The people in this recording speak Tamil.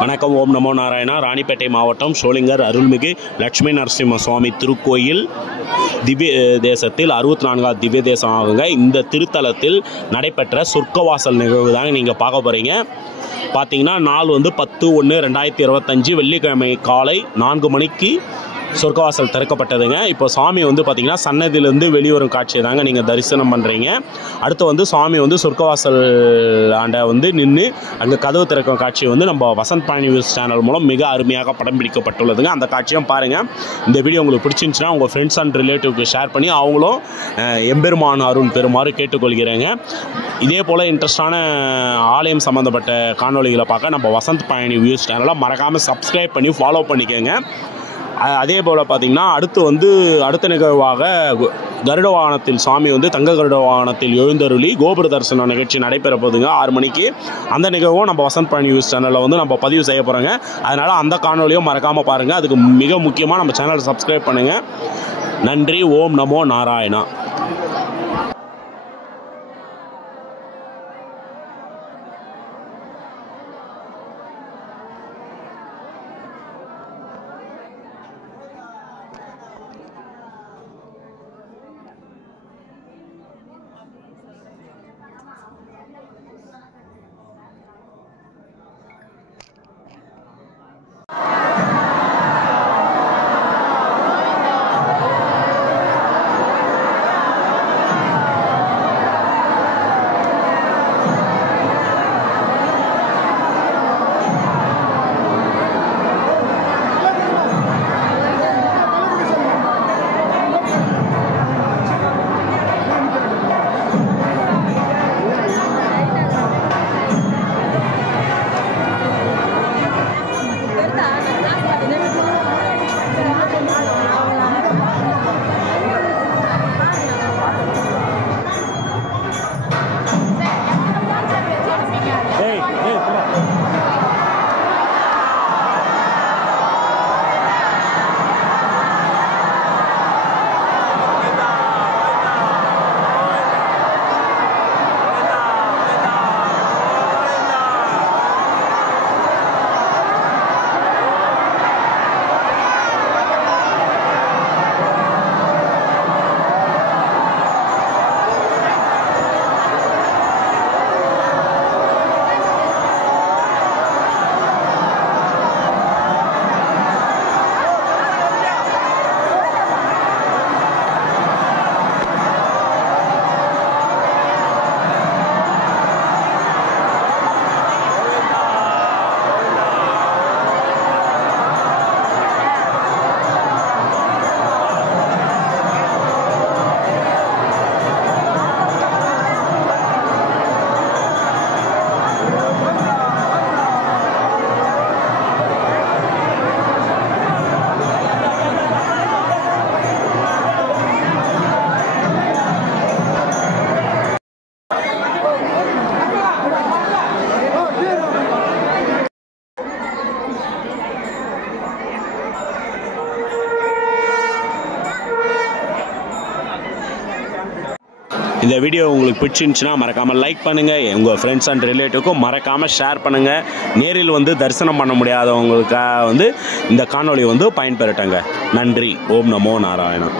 வணக்கம். ஓம் நமோ நாராயணா. ராணிப்பேட்டை மாவட்டம் சோளிங்கர் அருள்மிகு லட்சுமி நரசிம்ம சுவாமி திருக்கோயில் திவ்ய தேசத்தில் 64வது திவ்ய தேசம் ஆகுங்க. இந்த திருத்தலத்தில் நடைபெற்ற சொர்க்கவாசல் நிகழ்வு தாங்க நீங்கள் பார்க்க போகிறீங்க. பார்த்தீங்கன்னா நாள் வந்து 10/1/2025 வெள்ளிக்கிழமை காலை 4 மணிக்கு சொர்க்கவாசல் திறக்கப்பட்டதுங்க. இப்போ சாமி வந்து பார்த்திங்கன்னா சன்னதியிலேருந்து வெளிவரும் காட்சியை தாங்க நீங்கள் தரிசனம் பண்ணுறீங்க. அடுத்து வந்து சாமி வந்து சொர்க்கவாசல் ஆண்டை வந்து நின்று அங்கே கதவு திறக்கும் காட்சியை வந்து நம்ம வசந்த் பாணி நியூஸ் சேனல் மூலம் மிக அருமையாக படம் பிடிக்கப்பட்டுள்ளதுங்க. அந்த காட்சியும் பாருங்கள். இந்த வீடியோ உங்களுக்கு பிடிச்சிருந்துச்சுன்னா உங்கள் ஃப்ரெண்ட்ஸ் அண்ட் ரிலேட்டிவ்க்கு ஷேர் பண்ணி அவங்களும் எம்பெருமான் அருள் பெறுமாறு கேட்டுக்கொள்கிறேங்க. இதே போல் இன்ட்ரெஸ்டான ஆலயம் சம்மந்தப்பட்ட காணொலிகளை பார்க்க நம்ம வசந்த் பாணி நியூஸ் சேனலை மறக்காமல் சப்ஸ்கிரைப் பண்ணி ஃபாலோ பண்ணிக்கோங்க. அதே போல் பார்த்திங்கன்னா அடுத்த நிகழ்வாக கருட வாகனத்தில் சாமி வந்து தங்க கருட வாகனத்தில் எழுந்தருளி கோபுர தரிசன நிகழ்ச்சி நடைபெற போதுங்க 6 மணிக்கு. அந்த நிகழ்வும் நம்ம வசந்த் பாணி நியூஸ் சேனலில் வந்து நம்ம பதிவு செய்ய போகிறோங்க. அதனால் அந்த காணொலியும் மறக்காமல் பாருங்கள். அதுக்கு மிக முக்கியமாக நம்ம சேனலை சப்ஸ்கிரைப் பண்ணுங்கள். நன்றி. ஓம் நமோ நாராயணா. இந்த வீடியோ உங்களுக்கு பிடிச்சிருந்துச்சுன்னா மறக்காமல் லைக் பண்ணுங்கள். உங்கள் ஃப்ரெண்ட்ஸ் அண்ட் ரிலேட்டிவ்க்கும் மறக்காமல் ஷேர் பண்ணுங்கள். நேரில் வந்து தரிசனம் பண்ண முடியாதவங்களுக்காக வந்து இந்த காணொளி வந்து பயன்பெறட்டங்க. நன்றி. ஓம் நமோ நாராயணா.